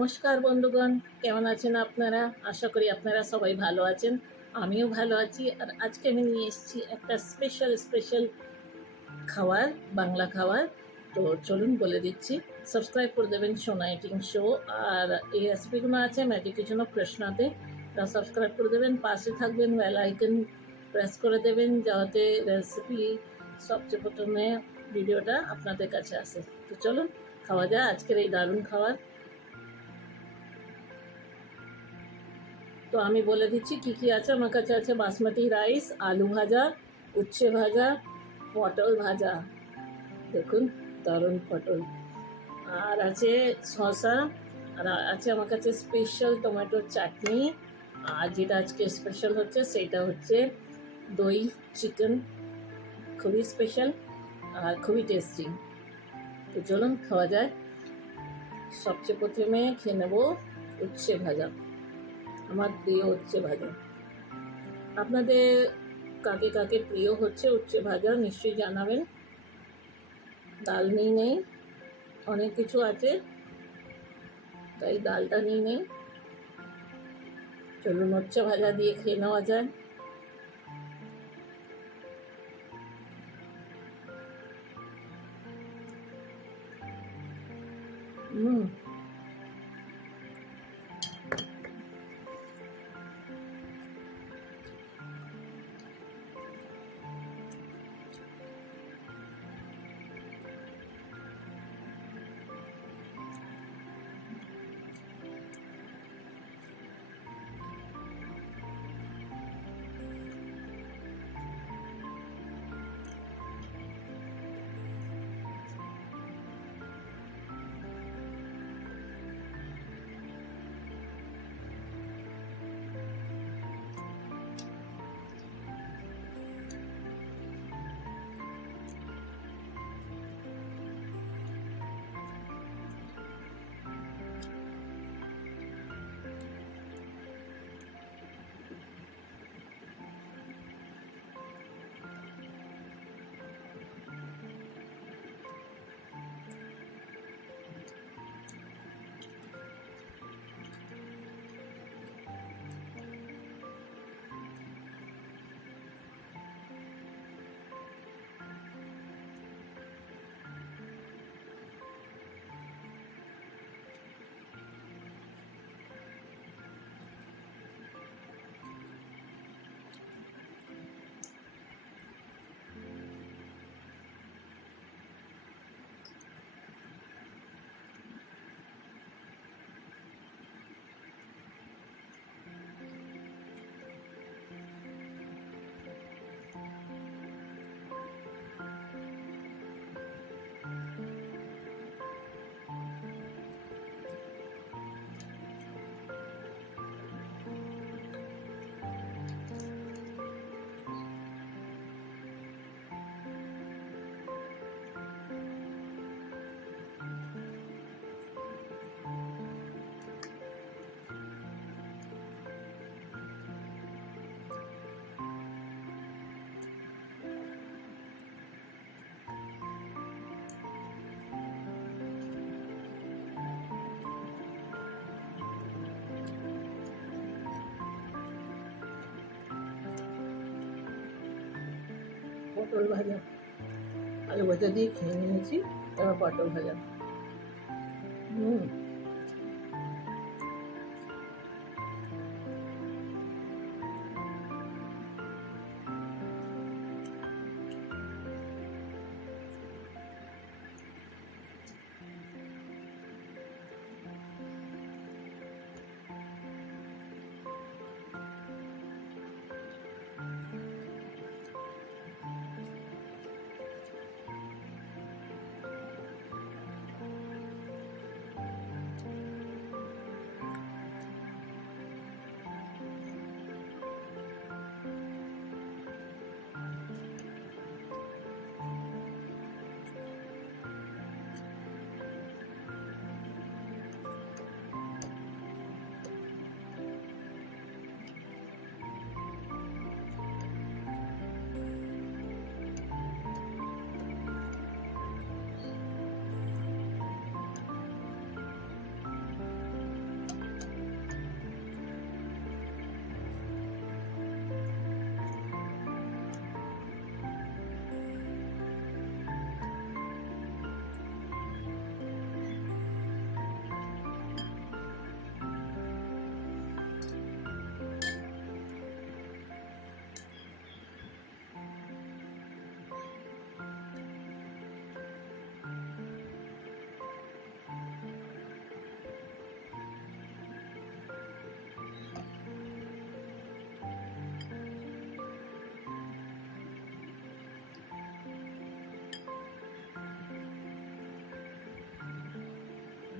নমস্কার বন্ধুগণ, কেমন আছেন আপনারা? আশা করি আপনারা সবাই ভালো আছেন। আমিও ভালো আছি। আর আজকে আমি নিয়ে এসেছি একটা স্পেশাল খাবার, বাংলা খাবার। তো চলুন বলে দিচ্ছি। সাবস্ক্রাইব করে দেবেন সোনা ইটিং শো। আর এই রেসিপিগুলো আছে ম্যাজিক কিচেন অফ কৃষ্ণাতে। তা সাবস্ক্রাইব করে দেবেন, পাশে থাকবেন, বেল আইকন প্রেস করে দেবেন যাতে রেসিপি সবচেয়ে প্রথমে ভিডিওটা আপনাদের কাছে আসে। তো চলুন খাওয়া যায় আজকের এই দারুণ খাবার। তো আমি বলে দিচ্ছি কি কি আছে। আমার কাছে আছে বাসমতি রাইস, আলু ভাজা, উচ্ছে ভাজা, পটল ভাজা, দেখুন দারুণ পটল, আর আছে শসা, আর আছে আমার কাছে স্পেশাল টমেটোর চাটনি। আর যেটা আজকে স্পেশাল হচ্ছে সেটা হচ্ছে দই চিকেন, খুবই স্পেশাল আর খুবই টেস্টি। তো চলুন খাওয়া যায়। সবচেয়ে প্রথমে খেয়ে নেবো উচ্ছে ভাজা, আমার প্রিয় উচ্ছে ভাজা। আপনাদের কাকে কাকে প্রিয় হচ্ছে উচ্ছে ভাজা নিশ্চয়ই জানাবেন। ডাল নেই, অনেক কিছু আছে তাই ডালটা নেই। চলুন উচ্ছে ভাজা দিয়ে খেয়ে নেওয়া যায়। হুম, পটল ভাজা, আলু ভাজা দিয়ে খেয়ে নিয়েছি, এবার পটল ভাজা। হুম,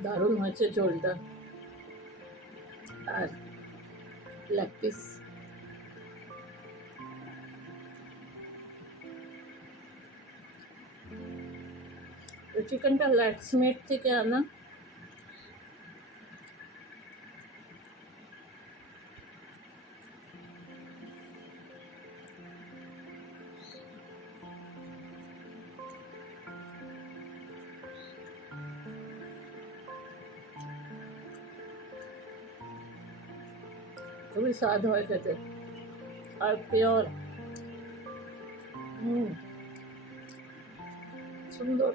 দারুণ হয়েছে ঝোলটা। আর লেগ পিস, চিকেনটা ল্যাক্সমেট থেকে আনা। খুবই স্বাদ হয় খেতে, আর পিওর। সুন্দর।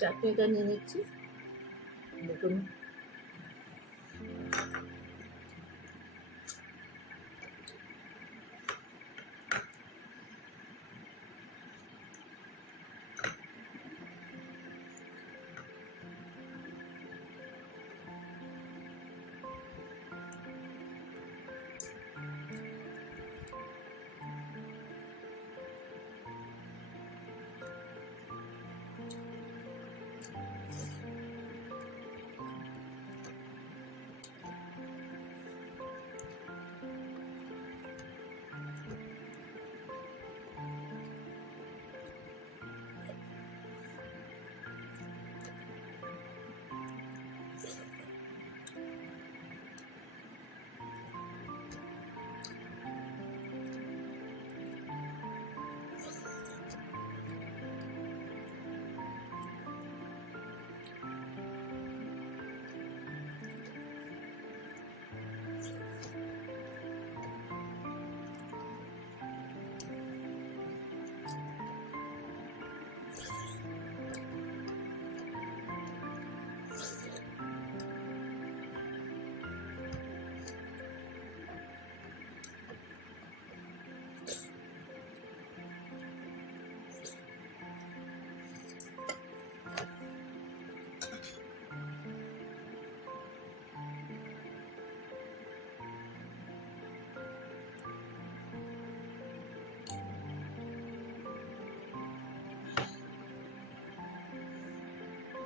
চাটনিটা নিয়ে নিচ্ছি। দেখুন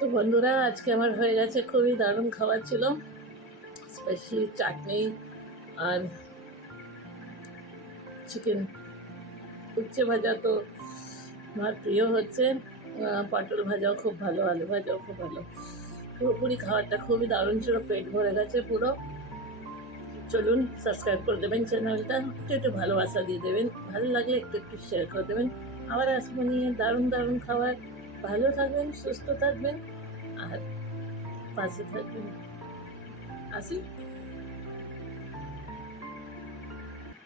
তো বন্ধুরা, আজকে আমার হয়ে গেছে, খুবই দারুণ খাবার ছিল। স্পেশালি চাটনি আর চিকেন উচ্ছে ভাজা তো আমার প্রিয় হচ্ছে। পটল ভাজাও খুব ভালো, আলু ভাজাও খুব ভালো। পুরোপুরি খাবারটা খুবই দারুণ ছিল, পেট ভরে গেছে পুরো। চলুন সাবস্ক্রাইব করে দেবেন চ্যানেলটা, একটু একটু ভালোবাসা দিয়ে দেবেন, ভালো লাগলে একটু একটু শেয়ার করে দেবেন। আবার আসবো নিয়ে দারুণ দারুণ খাবার। ভালো থাকবেন, সুস্থ থাকবেন আর পাশে থাকবেন। আসি।